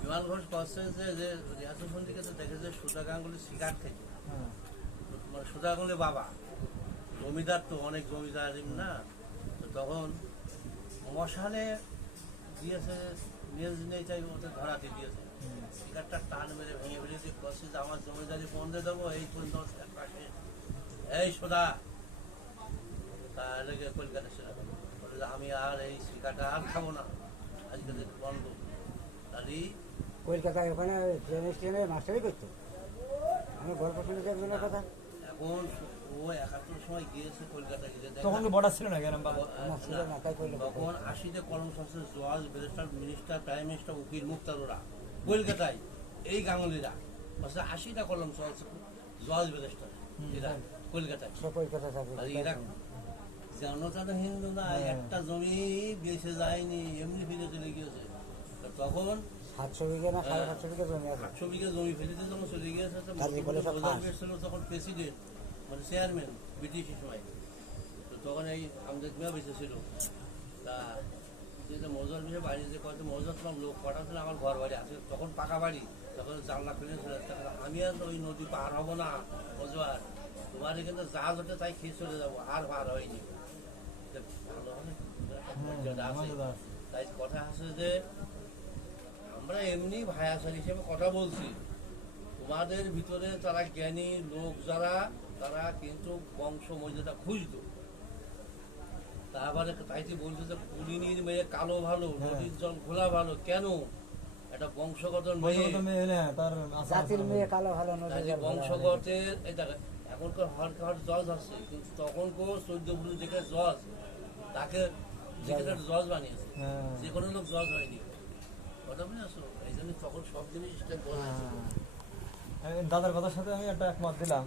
বিমান ঘোষ করছে যে রিয়াসুল সন্ধিকে তো দেখেছে সুধা গাঙ্গুলি সিগারেট খেতে, মানে সুধা গাঙ্গুলি বাবা জমিদার, তো অনেক জমিদার না, তো তখন মশালে দিয়েছে নিয়ে চাই ওদের ধরাতে দিয়েছে, সিগারেটটা টান মেরে ভেঙে ফেলে দিয়ে করছে যে আমার জমিদারি বন্ধে দেবো এই পর্যন্ত পাশে এই সুধা, তাহলে কলকাতা ছিল বলে আমি আর এই সিগারেটটা আর খাবো না, আজকে বন্ধ। তাহলে কলকাতায় ওখানে ট্রেনে মাস্টারি করতো, আমি গল্প শুনেছি একজনের কথা। এখন ও ৭১ সময় গিয়েছে কলকাতায়, তখন তো বর্ডার ছিল না কেন? তখন ৮০তে কর্মসংস্থান জজ, ব্যারিস্টার, মিনিস্টার, প্রাইম মিনিস্টার, উকিল, মুক্তাররা কলকাতায়, এই গাঙ্গুলিরা ৮০টা কলম জজ ব্যারিস্টার এরা কলকাতায়। এরা জনতা তো হিন্দু না, একটা জমি বেঁচে যায়নি, এমনি ফিরে চলে গিয়েছে। তখন ৭০০ বিঘা না ৭৫০ বিঘা জমি আছে, ৮০০ বিঘা জমি ফেলিতে যখন চলে গিয়েছে, ছিল তখন প্রেসিডেন্ট মানে চেয়ারম্যান ব্রিটিশের সময়, তো তখন এই আমজাদ মিয়া বেঁচে ছিল। তা যে মজুর মিয়া বাড়ি যে কত মজুর তোমার লোক পাঠাচ্ছিল, আমার ঘর বাড়ি আছে তখন পাকা বাড়ি, তখন জানলা খুলে আমি আর ওই নদী পার হবো না মজুয়ার, তোমার এখানে জাহাজ হতে তাই খেয়ে চলে যাবো, আর পার হয়নি। তাই কথা আছে যে আমরা এমনি ভায়াসার হিসেবে কথা বলছি, তোমাদের ভিতরে তারা জ্ঞানী লোক যারা, তারা কিন্তু বংশ মর্যাদা খুঁজতো। তারপরে তাইতে বলছে যে কুলিনীর মেয়ে কালো ভালো, নদীর জল ঘোলা ভালো, কেন? এটা বংশগত বংশগতের এখনকার হর জজ আছে, কিন্তু তখন ১৪ পুরুষ যেখানে জজ, তাকে জজ বানিয়েছে, যে কোনো লোক জজ হয়নি। কথা বুঝে আসো, এই জন্য তখন সব জিনিস দাদার কথার সাথে আমি একটা একমত দিলাম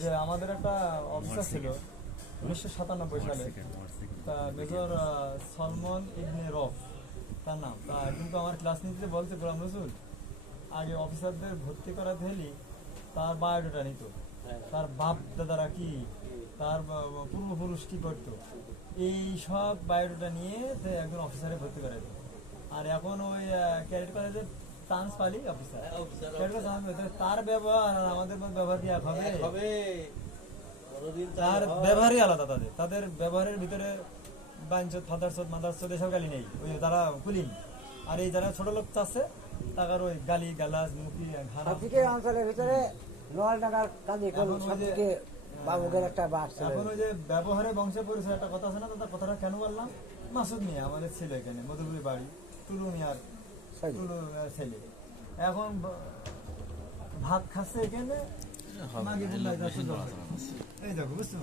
যে আমাদের একটা অফিসার ছিল ১৯৯৭ সালে, তা মেজর সলমন ইবনে রফ তার নাম। তা কিন্তু আমার ক্লাস নিতে বলছে গোলাম রসুল আগে অফিসারদের ভর্তি করা হলে তার বায়োডাটা নিত, তার বাপ দাদারা কি, তার পূর্বপুরুষ কি করতো, এই সব বায়োডাটা নিয়ে একজন অফিসারে ভর্তি করা যেত। আর এখন ওই ক্যাডেট কলেজে চান্স পালি অফিসার, তার ব্যবহার আর আমাদের ব্যবহার কি এক হবে? তার ব্যবহারই আলাদা, তাদের ব্যবহারের ভিতরে বাঞ্চত, ফাদারচত, মাদারচত এসব গালি নেই, ওই তারা কুলিন। আর এই যারা ছোট লোক চাচ্ছে তার ওই গালি গালাজ মুখি অঞ্চলের ভিতরে এখন ওই যে ব্যবহারে বংশের পরিচয় একটা কথা আছে না, তার কথাটা কেন বললাম? মাসুদ মিয়া আমাদের ছিল এখানে মধুপুরি বাড়ি, টুলু মিয়ার ছেলে, এখন ভাত খাচ্ছে এখানে, এই দেখো বুঝছো